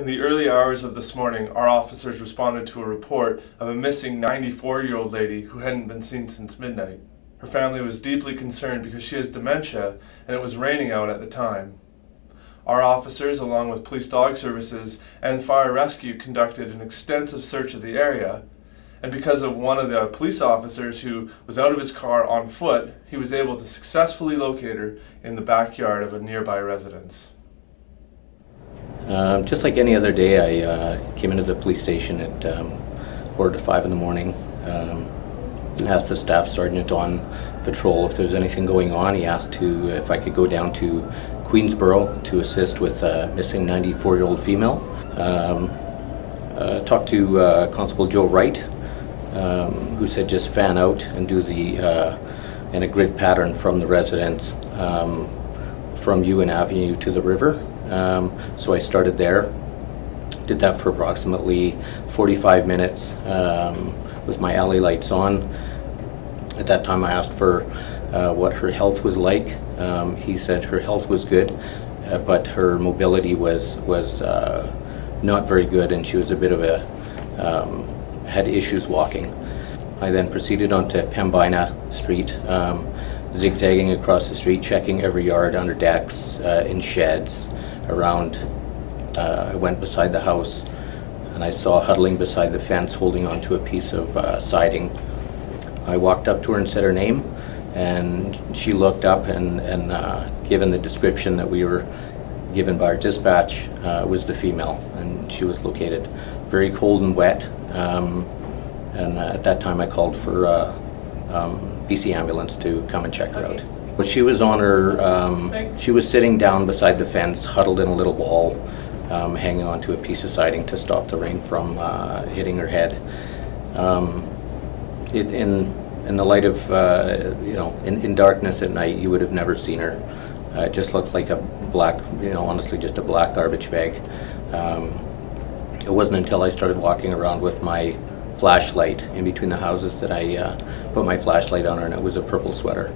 In the early hours of this morning, our officers responded to a report of a missing 94-year-old lady who hadn't been seen since midnight. Her family was deeply concerned because she has dementia and it was raining out at the time. Our officers, along with police dog services and fire rescue, conducted an extensive search of the area, and because of one of the police officers who was out of his car on foot, he was able to successfully locate her in the backyard of a nearby residence. Just like any other day, I came into the police station at 4:45 in the morning. Asked the staff sergeant on patrol if there's anything going on. He asked if I could go down to Queensborough to assist with a missing 94-year-old female. Talked to Constable Joe Wright, who said just fan out and do in a grid pattern from the residence from Ewan Avenue to the river. So I started there, did that for approximately 45 minutes with my alley lights on. At that time I asked for what her health was like. He said her health was good, but her mobility was not very good, and she was a bit of had issues walking. I then proceeded onto Pembina Street, zigzagging across the street, checking every yard, under decks, in sheds, around. I went beside the house and I saw huddling beside the fence holding onto a piece of siding. I walked up to her and said her name, and she looked up and given the description that we were given by our dispatch, was the female, and she was located very cold and wet, and at that time I called for BC ambulance to come and check her out. But she was on her, she was sitting down beside the fence, huddled in a little ball, hanging onto a piece of siding to stop the rain from hitting her head. In the light of, in darkness at night, you would have never seen her. It just looked like a black, honestly just a black garbage bag. It wasn't until I started walking around with my flashlight in between the houses that I put my flashlight on her, and it was a purple sweater.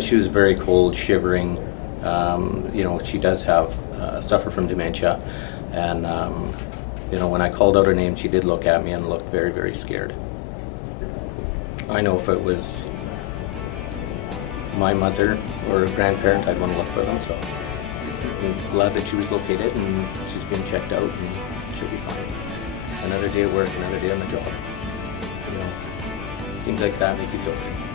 She was very cold, shivering. She does have suffer from dementia, and when I called out her name, she did look at me and looked very, very scared. I know if it was my mother or a grandparent, I'd want to look for them. So I'm glad that she was located and she's being checked out, and she'll be fine. Another day at work, another day on the job. Things like that make you feel good.